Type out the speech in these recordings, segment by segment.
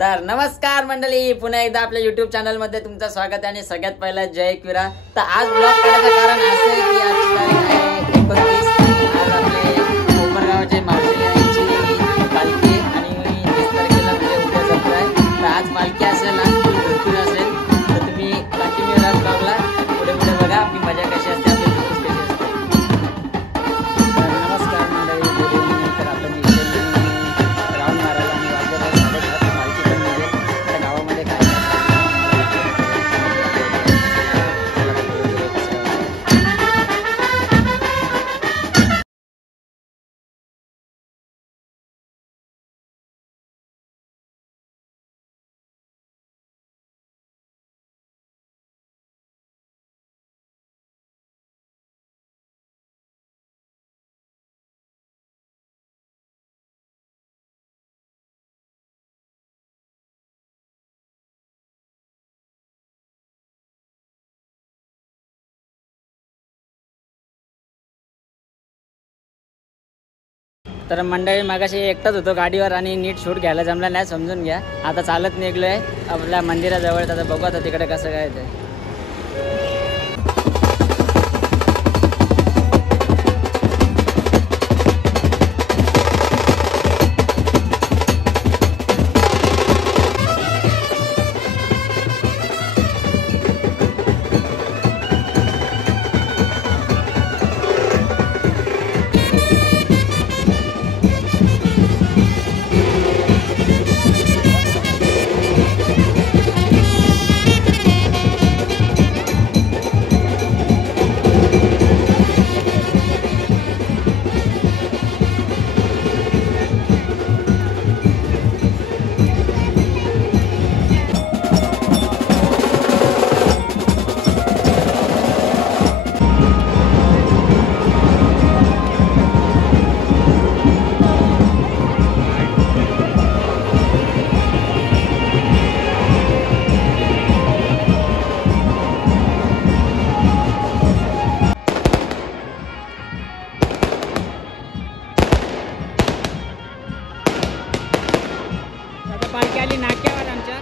तर नमस्कार मंडळी, पुन्हा एकदा आपल्या YouTube चॅनलमध्ये तुमचं स्वागत आहे आणि सगळ्यात पहिला जय एकविरा। तर आज ब्लॉग काढायचं कारण असं आहे की आजची तारीख आहे 29। आज आपले कोपरगावचे मावशी यांची पालखी आणि 30 तारखेला म्हणजे उद्या जत्रा आहे। तर आज पालखी असेल, आज भरपूर असेल, तर तुम्ही कंटिन्यू राहा ब्लॉगला, पुढे पुढे बघा आपली मजा कशी असते, आपली दिवस कशी असते। तर नमस्कार मंडळी, तर आपण राऊंड मारायला आणि वाजवायला पालखी पण निघेल। तर गावामध्ये काय तर मंडळी मागाशी एकटाच होतो गाडीवर आणि नीट शूट घ्यायला जमला नाही, समजून घ्या। आता चालत निघलोय आपल्या मंदिराजवळ, आता बघू आता तिकडे कसं काय ते। पालखी आली नाक्यावर आमच्या।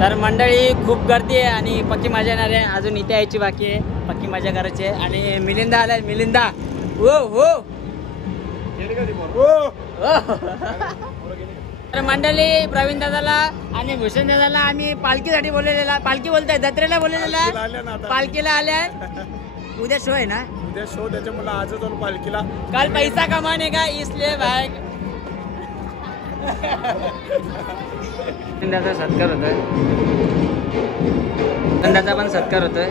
तर मंडळी खूप गर्दी आहे आणि पक्की मजा येणार आहे, अजून इथे यायची बाकी आहे, पक्की मजा करायची आहे। आणि मिलिंदा आलाय, मिलिंदा हो हो। तर मंडळी प्रवीण दादाला आणि भूषण दादाला आम्ही पालखीसाठी बोललेला, पालखी बोलताय जत्रेला बोललेला, पालखीला आल्या। उद्या शो आहे ना, उद्या शो, त्याच्यामुळे आज जाऊन पालखीला। काल पैसा कमाने का इसलिए भाई त्याचा सत्कार होतोय, त्याचा पण सत्कार होतोय।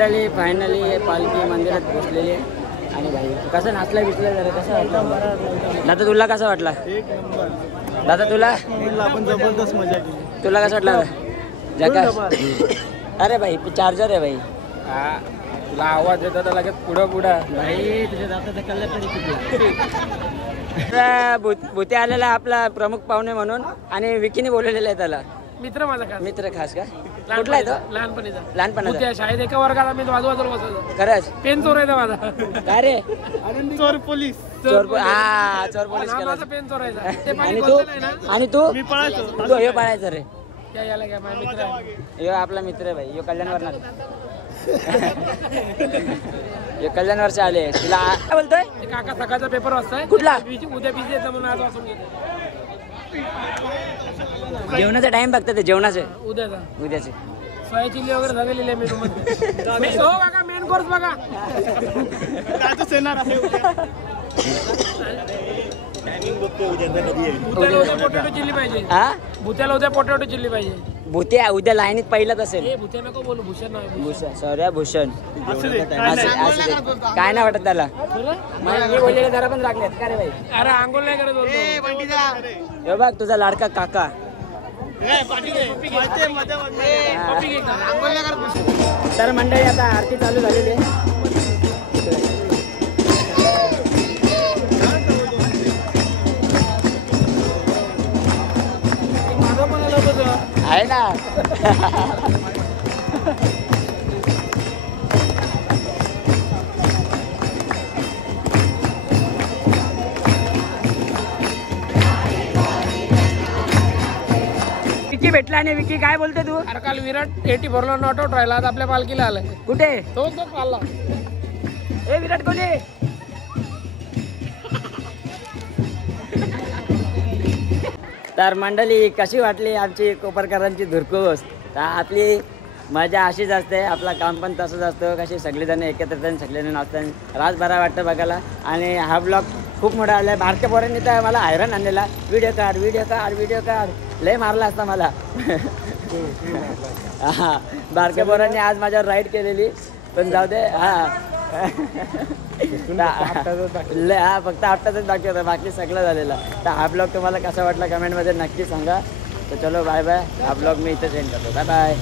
मंडळी फायनली पालखी मंदिरात पोचलेली आहे. आणि भाई कसं नाचला बिचला जरा कसं वाटलं दादा तुला कसं वाटला एक नंबर दादा तुला आपण जबरदस्त मजा केली. तुला कसं वाटलं जकास अरे भाई चार्जर आहे भाई तुला आवाज येतो तर लगेच पुढं भाई तुझ्या दाताचा कल्ला तरी भूते आलेला आपला प्रमुख पाहुणे म्हणून आणि विकीने बोललेला आहे त्याला मित्र माझा का मित्र खास का कुठला आहे तो लहानपणीचा लहानपणाचा शाळेत एका वर्गाला मी बाजूला बसायचो. खरंच पेन चोरायचा माझा. काय रे चोर पोलीस चोर पोलीस केला माझा पेन चोरायचा. ते पाणी आणि बोलतं नाही ना. आणि तू मी पळायचो. तू हे पाळायचं रे याला काय माझा मित्र आहे. यो आपला मित्र आहे भाई यो कल्याणवर यो कल्याणवरच आले तुला काय बोलतोय ते काका सकाळचा पेपर वाचताय. कुठला? उद्या बिझी येतं म्हणून आज वाचून घेतो. जेवणाचा टाइम बघता ते जेवणाचे उद्याचा उद्याचे सोया चिल्ली वगैरे झालेली आहे मी रूममध्ये. हो काका मेन कोर्स बघा. भुत्याला उद्या पोटॅटो चिल्ली पाहिजे. हा भुत्याला उद्या पोटॅटो चिल्ली पाहिजे. भूते उद्या लाईनीत पहिलाच असेल हे भुत्या नको बोलू. भूषण नाही. भूषण सॉरी भूषण असू दे. काय नाही वाटत त्याला मी बोललेले जरा पण लागलेत का रे भाई अरे आंघोळ नाही करत बोलतो. हे बघ तुझा लाडका काका तर मंडळी आता आरती चालू झालेली आहे माझं पण आलं होतं. आहे ना विकी भेटला आणि विकी काय बोलते तू अरे काल विराट 80 भरला नॉट आउट राहिला. आज आपल्या पालखीला आलाय. कुठे तो पाला. ए विराट कोहली तर मंडळी कशी वाटली आमची कोपरकरांची धुरकूस तर आपली मजा अशीच असते. आपलं काम पण तसंच असतं. कशी सगळेजण एकत्र सगळेजण असतात. रात बरा वाटतं बघायला. आणि हा ब्लॉग खूप मोठा आला आहे. बारक्या पोरांनी तर मला हैराण आणलेला व्हिडिओ काढ लय मारला असता मला. हा बारक्या पोरांनी आज माझ्यावर राईड केलेली पण जाऊ दे. हा फक्त 8 तासच बाकी होता. बाकी सगळं झालेलं. तर हा ब्लॉग तुम्हाला कसा वाटला कमेंटमध्ये नक्की सांगा. तर चलो बाय बाय. हा ब्लॉग मी इथं सेंड करतो. Bye bye.